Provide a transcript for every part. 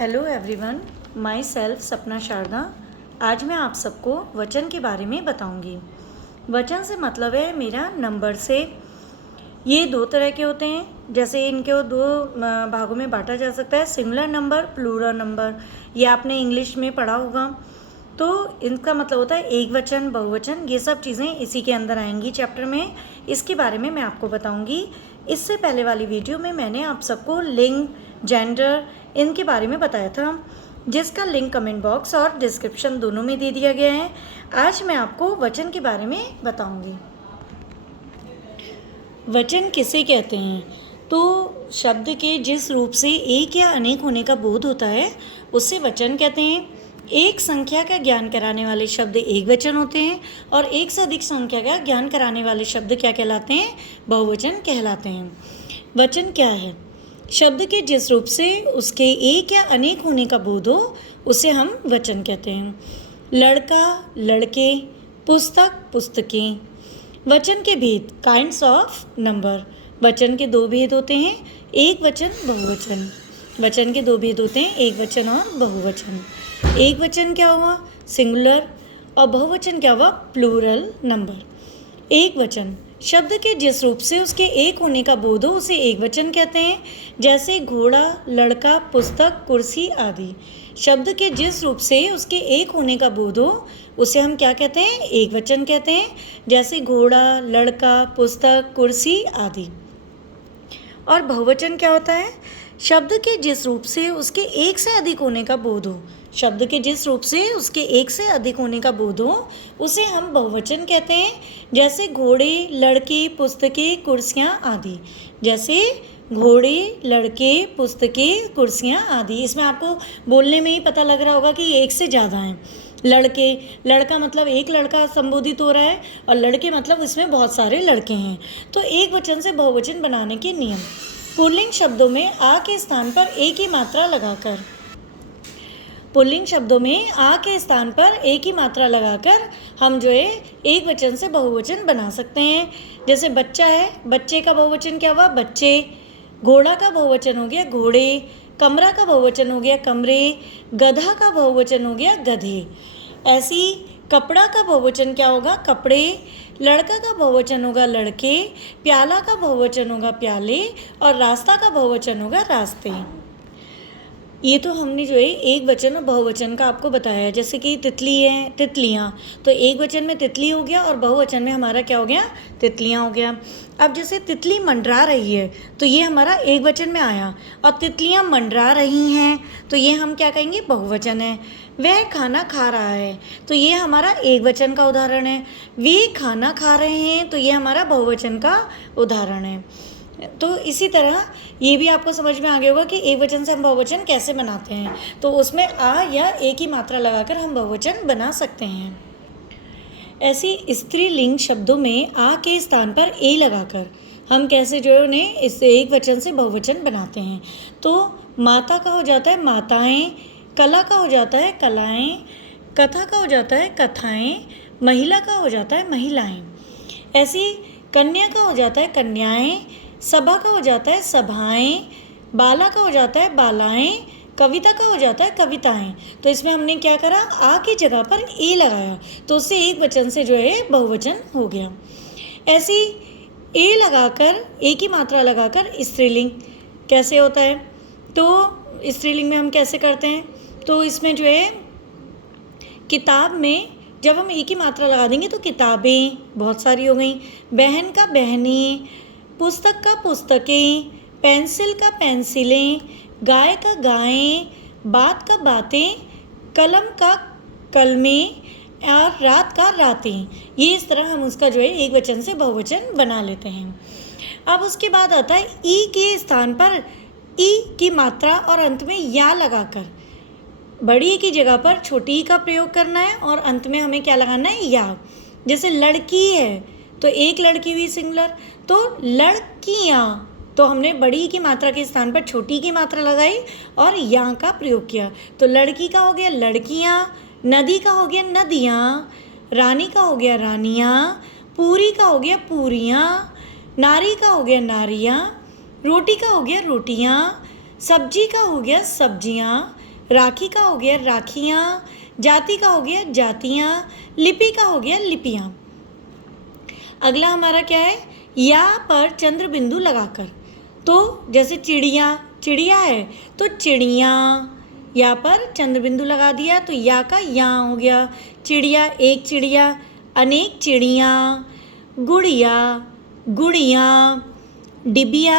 Hello everyone, my self सपना शारदा। आज मैं आप सबको वचन के बारे में बताऊंगी। वचन से मतलब है मेरा नंबर से। ये दो तरह के होते हैं, जैसे इनको दो भागों में बांटा जा सकता है, सिंगुलर नंबर, प्लूरल नंबर। ये आपने इंग्लिश में पढ़ा होगा। तो इनका मतलब होता है एक वचन, बहुवचन, ये सब चीज़ें इसी के अंदर आएंगी चैप्टर में। इसके बारे में मैं आपको बताऊंगी। इससे पहले वाली वीडियो में मैंने आप सबको लिंग, जेंडर, इनके बारे में बताया था, जिसका लिंक कमेंट बॉक्स और डिस्क्रिप्शन दोनों में दे दिया गया है। आज मैं आपको वचन के बारे में बताऊंगी। वचन किसे कहते हैं? तो शब्द के जिस रूप से एक या अनेक होने का बोध होता है उसे वचन कहते हैं। एक संख्या का ज्ञान कराने वाले शब्द एक वचन होते हैं और एक से अधिक संख्या का ज्ञान कराने वाले शब्द क्या कहलाते हैं? बहुवचन कहलाते हैं। वचन क्या है? शब्द के जिस रूप से उसके एक या अनेक होने का बोध हो उसे हम वचन कहते हैं। लड़का, लड़के, पुस्तक, पुस्तकें। वचन के भेद, काइंड्स ऑफ नंबर। वचन के दो भेद होते हैं, एक वचन, बहुवचन। वचन के दो भेद होते हैं, एक वचन और बहुवचन। एक वचन क्या हुआ? सिंगुलर। और बहुवचन क्या हुआ? Plural number. एक वचन शब्द के जिस रूप से उसके एक होने का बोध हो उसे एक वचन कहते हैं, जैसे घोड़ा, लड़का, पुस्तक, कुर्सी आदि। शब्द के जिस रूप से उसके एक होने का बोध हो उसे हम क्या कहते हैं? एक वचन कहते हैं, जैसे घोड़ा, लड़का, पुस्तक, कुर्सी आदि। और बहुवचन क्या होता है? शब्द के जिस रूप से उसके एक से अधिक होने का बोध हो। शब्द के जिस रूप से उसके एक से अधिक होने का बोध हो उसे हम बहुवचन कहते हैं, जैसे घोड़े, लड़के, पुस्तकें, कुर्सियाँ आदि। जैसे घोड़े, लड़के, पुस्तकें, कुर्सियाँ आदि। इसमें आपको बोलने में ही पता लग रहा होगा कि एक से ज़्यादा हैं। लड़के, लड़का मतलब एक लड़का संबोधित हो रहा है और लड़के मतलब इसमें बहुत सारे लड़के हैं। तो एक वचन से बहुवचन बनाने के नियम। पुल्लिंग शब्दों में आ के स्थान पर एक ही मात्रा लगाकर। पुल्लिंग शब्दों में आ के स्थान पर एक ही मात्रा लगाकर हम जो है एक वचन से बहुवचन बना सकते हैं। जैसे बच्चा है, बच्चे का बहुवचन क्या हुआ? बच्चे। घोड़ा का बहुवचन हो गया घोड़े। कमरा का बहुवचन हो गया कमरे। गधा का बहुवचन हो गया गधे। ऐसी कपड़ा का बहुवचन क्या होगा? कपड़े। लड़का का बहुवचन होगा लड़के। प्याला का बहुवचन होगा प्याले। और रास्ता का बहुवचन होगा रास्ते। ये तो हमने जो है एक वचन और बहुवचन का आपको बताया है। जैसे कि तितली है, तितलियाँ, तो एक वचन में तितली हो गया और बहुवचन में हमारा क्या हो गया? तितलियाँ हो गया। अब जैसे तितली मंडरा रही है तो ये हमारा एक वचन में आया, और तितलियाँ मंडरा रही हैं तो ये हम क्या कहेंगे? बहुवचन है। वह खाना खा रहा है तो ये हमारा एक वचन का उदाहरण है। वे खाना खा रहे हैं तो ये हमारा बहुवचन का उदाहरण है। तो इसी तरह ये भी आपको समझ में आ गया होगा कि एक वचन से हम बहुवचन कैसे बनाते हैं। तो उसमें आ या एक ही मात्रा लगाकर हम बहुवचन बना सकते हैं। ऐसी स्त्रीलिंग शब्दों में आ के स्थान पर ए लगाकर हम कैसे जो है उन्हें इस एक वचन से बहुवचन बनाते हैं। तो माता का हो जाता है माताएं, कला का हो जाता है कलाएं, कथा का हो जाता है कथाएं, महिला का हो जाता है महिलाएं। ऐसी कन्या का हो जाता है कन्याएं, सभा का हो जाता है सभाएं, बाला का हो जाता है बालाएं, कविता का हो जाता है कविताएं। तो इसमें हमने क्या करा? आ की जगह पर ए लगाया तो उससे एक वचन से जो है बहुवचन हो गया। ऐसी ए लगाकर, एक ही मात्रा लगाकर स्त्रीलिंग कैसे होता है? तो स्त्रीलिंग में हम कैसे करते हैं? तो इसमें जो है किताब में जब हम एक ही मात्रा लगा देंगे तो किताबें बहुत सारी हो गई। बहन का बहनें, पुस्तक का पुस्तकें, पेंसिल का पेंसिलें, गाय का गायें, बात का बातें, कलम का कलमें और रात का रातें। ये इस तरह हम उसका जो है एक वचन से बहुवचन बना लेते हैं। अब उसके बाद आता है ई के स्थान पर ई की मात्रा और अंत में या लगाकर। बड़ी की जगह पर छोटी ई का प्रयोग करना है और अंत में हमें क्या लगाना है? या। जैसे लड़की है तो एक लड़की हुई सिंगुलर, तो लड़कियाँ, तो हमने बड़ी की मात्रा के स्थान पर छोटी की मात्रा लगाई और यहाँ का प्रयोग किया। तो लड़की का हो गया लड़कियाँ, नदी का हो गया नदियाँ, रानी का हो गया रानियाँ, पूरी का हो गया पूरियाँ, नारी का हो गया नारियाँ, रोटी का हो गया रोटियाँ, सब्जी का हो गया सब्जियाँ, राखी का हो गया राखियाँ, जाति का हो गया जातियाँ, लिपि का हो गया लिपियाँ। अगला हमारा क्या है, या पर चंद्र बिंदु लगाकर। तो जैसे चिड़िया, चिड़िया है तो चिड़ियाँ, या पर चंद्र बिंदु लगा दिया तो या का यहाँ हो गया। चिड़िया, एक चिड़िया, अनेक चिड़ियाँ, गुड़िया, गुड़ियाँ, डिबिया,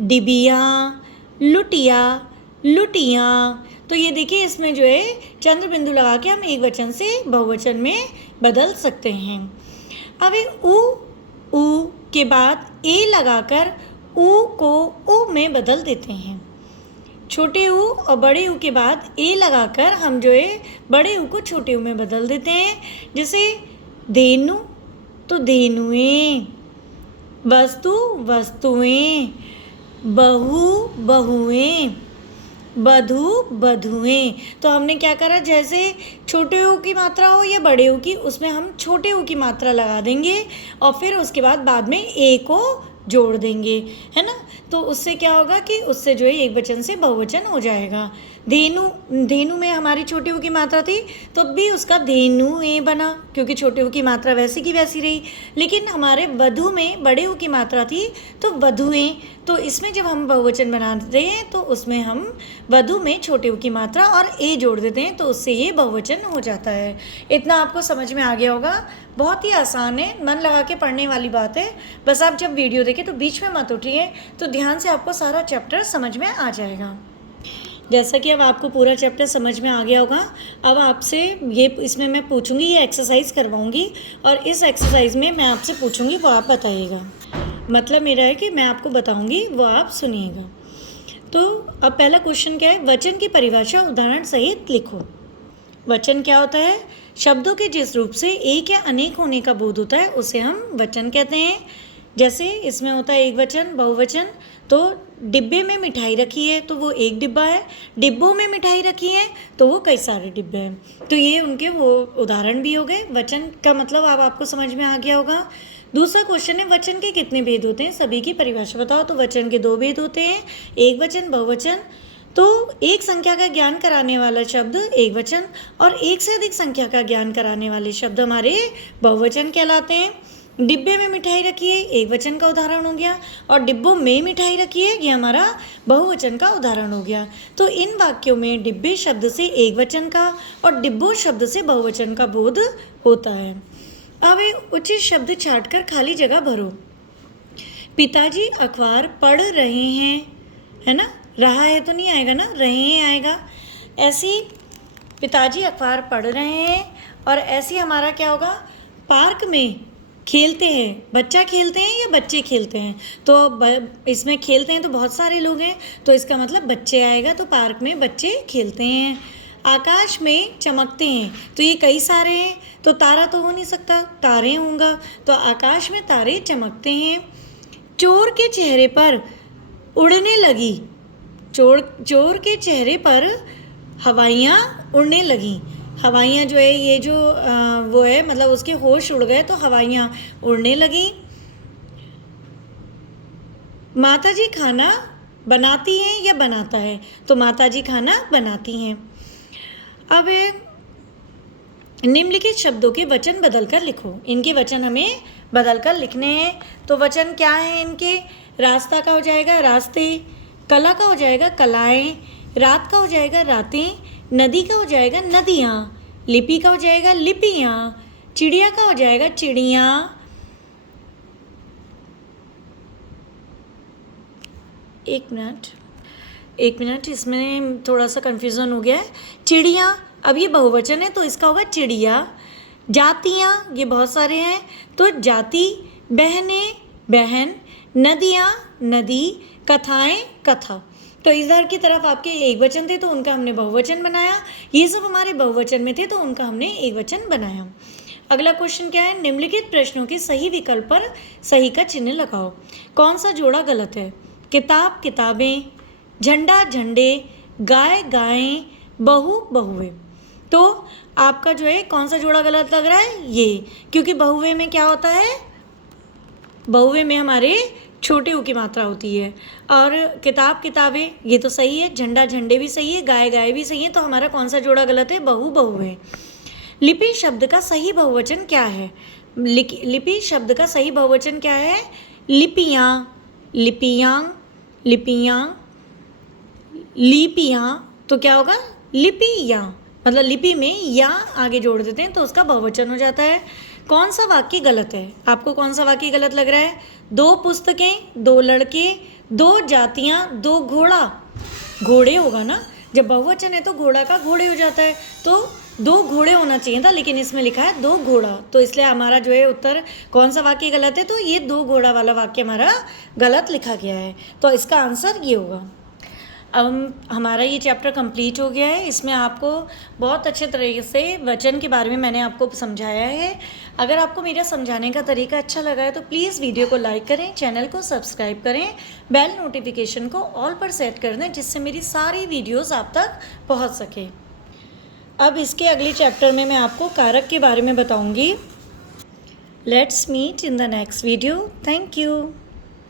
डिबियाँ, लुटिया, लुटियाँ। तो ये देखिए इसमें जो है चंद्र बिंदु लगा के हम एक वचन से बहुवचन में बदल सकते हैं। अब उ के बाद ए लगाकर उ को उ में बदल देते हैं। छोटे ऊ और बड़े ऊ के बाद ए लगाकर हम जो है बड़े ऊ को छोटे ऊ में बदल देते हैं। जैसे धेनु तो धेनुएं, वस्तु वस्तुएं, बहू बहुएं, बधू बधुएं। तो हमने क्या करा, जैसे छोटे ऊ की मात्रा हो या बड़े ऊ की, उसमें हम छोटे ऊ की मात्रा लगा देंगे और फिर उसके बाद में ए को जोड़ देंगे, है ना। तो उससे क्या होगा कि उससे जो है एक वचन से बहुवचन हो जाएगा। धेनु, धेनु में हमारी छोटे ऊ की मात्रा थी तो अब भी उसका धेनु ए बना, क्योंकि छोटे ऊ की मात्रा वैसी की वैसी रही। लेकिन हमारे वधु में बड़े ऊ की मात्रा थी तो वधुएं। तो इसमें जब हम बहुवचन बनाते हैं तो उसमें हम वधु में छोटे ऊ की मात्रा और ए जोड़ देते हैं, तो उससे ये बहुवचन हो जाता है। इतना आपको समझ में आ गया होगा। बहुत ही आसान है, मन लगा के पढ़ने वाली बात है। बस आप जब वीडियो देखें तो बीच में मत उठिए, तो ध्यान से आपको सारा चैप्टर समझ में आ जाएगा। जैसा कि अब आपको पूरा चैप्टर समझ में आ गया होगा, अब आपसे ये इसमें मैं पूछूंगी, ये एक्सरसाइज करवाऊंगी और इस एक्सरसाइज में मैं आपसे पूछूंगी वो आप बताइएगा। मतलब मेरा है कि मैं आपको बताऊंगी वो आप सुनिएगा। तो अब पहला क्वेश्चन क्या है, वचन की परिभाषा उदाहरण सहित लिखो। वचन क्या होता है, शब्दों के जिस रूप से एक या अनेक होने का बोध होता है उसे हम वचन कहते हैं। जैसे इसमें होता है एक वचन, बहुवचन। तो डिब्बे में मिठाई रखी है तो वो एक डिब्बा है, डिब्बों में मिठाई रखी है तो वो कई सारे डिब्बे हैं। तो ये उनके वो उदाहरण भी हो गए। वचन का मतलब अब आपको समझ में आ गया होगा। दूसरा क्वेश्चन है, वचन के कितने भेद होते हैं, सभी की परिभाषा बताओ। तो वचन के 2 भेद होते हैं, एक वचन, बहुवचन। तो एक संख्या का ज्ञान कराने वाला शब्द एक वचन और एक से अधिक संख्या का ज्ञान कराने वाले शब्द हमारे बहुवचन कहलाते हैं। डिब्बे में मिठाई रखी है एक वचन का उदाहरण हो गया, और डिब्बों में मिठाई रखी है ये हमारा बहुवचन का उदाहरण हो गया। तो इन वाक्यों में डिब्बे शब्द से एक वचन का और डिब्बों शब्द से बहुवचन का बोध होता है। अब उचित शब्द छांटकर खाली जगह भरो। पिताजी अखबार पढ़ रहे हैं, है ना, रहा है तो नहीं आएगा ना, रहे हैं आएगा। ऐसी पिताजी अखबार पढ़ रहे हैं, और ऐसी हमारा क्या होगा, पार्क में खेलते हैं, बच्चा खेलते हैं या बच्चे खेलते हैं। तो इसमें खेलते हैं तो बहुत सारे लोग हैं तो इसका मतलब बच्चे आएगा, तो पार्क में बच्चे खेलते हैं। आकाश में चमकते हैं तो ये कई सारे हैं, तो तारा तो हो नहीं सकता, तारे होंगे, तो आकाश में तारे चमकते हैं। चोर के चेहरे पर उड़ने लगी, चोर के चेहरे पर हवाइयाँ उड़ने लगीं। हवाइयाँ जो है ये जो वो है, मतलब उसके होश उड़ गए तो हवाइयाँ उड़ने लगी। माताजी खाना बनाती हैं या बनाता है, तो माताजी खाना बनाती हैं। अब निम्नलिखित शब्दों के वचन बदलकर लिखो। इनके वचन हमें बदलकर लिखने हैं। तो वचन क्या है इनके, रास्ता का हो जाएगा रास्ते, कला का हो जाएगा कलाएं, रात का हो जाएगा रातें, नदी का हो जाएगा नदियाँ, लिपि का हो जाएगा लिपियाँ, चिड़िया का हो जाएगा चिड़ियाँ। एक मिनट इसमें थोड़ा सा कन्फ्यूज़न हो गया है। चिड़िया, अब ये बहुवचन है तो इसका होगा चिड़िया। जातियाँ, ये बहुत सारे हैं तो जाति, बहनें बहन, नदियाँ नदी, कथाएं कथा। तो इधर की तरफ आपके एक वचन थे तो उनका हमने बहुवचन बनाया, ये सब हमारे बहुवचन में थे तो उनका हमने एक वचन बनाया। अगला क्वेश्चन क्या है, निम्नलिखित प्रश्नों के सही विकल्प पर सही का चिन्ह लगाओ। कौन सा जोड़ा गलत है, किताब किताबें, झंडा झंडे, गाय गायें, बहू बहुएं। तो आपका जो है कौन सा जोड़ा गलत लग रहा है, ये, क्योंकि बहुए में क्या होता है, बहुए में हमारे छोटे ऊ की मात्रा होती है। और किताब किताबें, ये तो सही है, झंडा झंडे भी सही है, गाय गाय भी सही है। तो हमारा कौन सा जोड़ा गलत है? बहु बहु है। लिपि शब्द का सही बहुवचन क्या है? लिपि शब्द का सही बहुवचन क्या है? लिपियाँ, लिपियाँ, लिपियाँ, लिपियाँ। तो क्या होगा? लिपियाँ। मतलब लिपि में या आगे जोड़ देते हैं तो उसका बहुवचन हो जाता है। कौन सा वाक्य गलत है? आपको कौन सा वाक्य गलत लग रहा है? 2 पुस्तकें, 2 लड़के, 2 जातियाँ, 2 घोड़ा। घोड़े होगा ना, जब बहुवचन है तो घोड़ा का घोड़े हो जाता है। तो 2 घोड़े होना चाहिए था, लेकिन इसमें लिखा है 2 घोड़ा। तो इसलिए हमारा जो है उत्तर कौन सा वाक्य गलत है? तो ये 2 घोड़ा वाला वाक्य हमारा गलत लिखा गया है। तो इसका आंसर ये होगा। अब हमारा ये चैप्टर कंप्लीट हो गया है। इसमें आपको बहुत अच्छे तरीके से वचन के बारे में मैंने आपको समझाया है। अगर आपको मेरा समझाने का तरीका अच्छा लगा है तो प्लीज़ वीडियो को लाइक करें, चैनल को सब्सक्राइब करें, बेल नोटिफिकेशन को ऑल पर सेट कर दें, जिससे मेरी सारी वीडियोस आप तक पहुंच सके। अब इसके अगले चैप्टर में मैं आपको कारक के बारे में बताऊंगी। Let's meet in the next video. Thank you.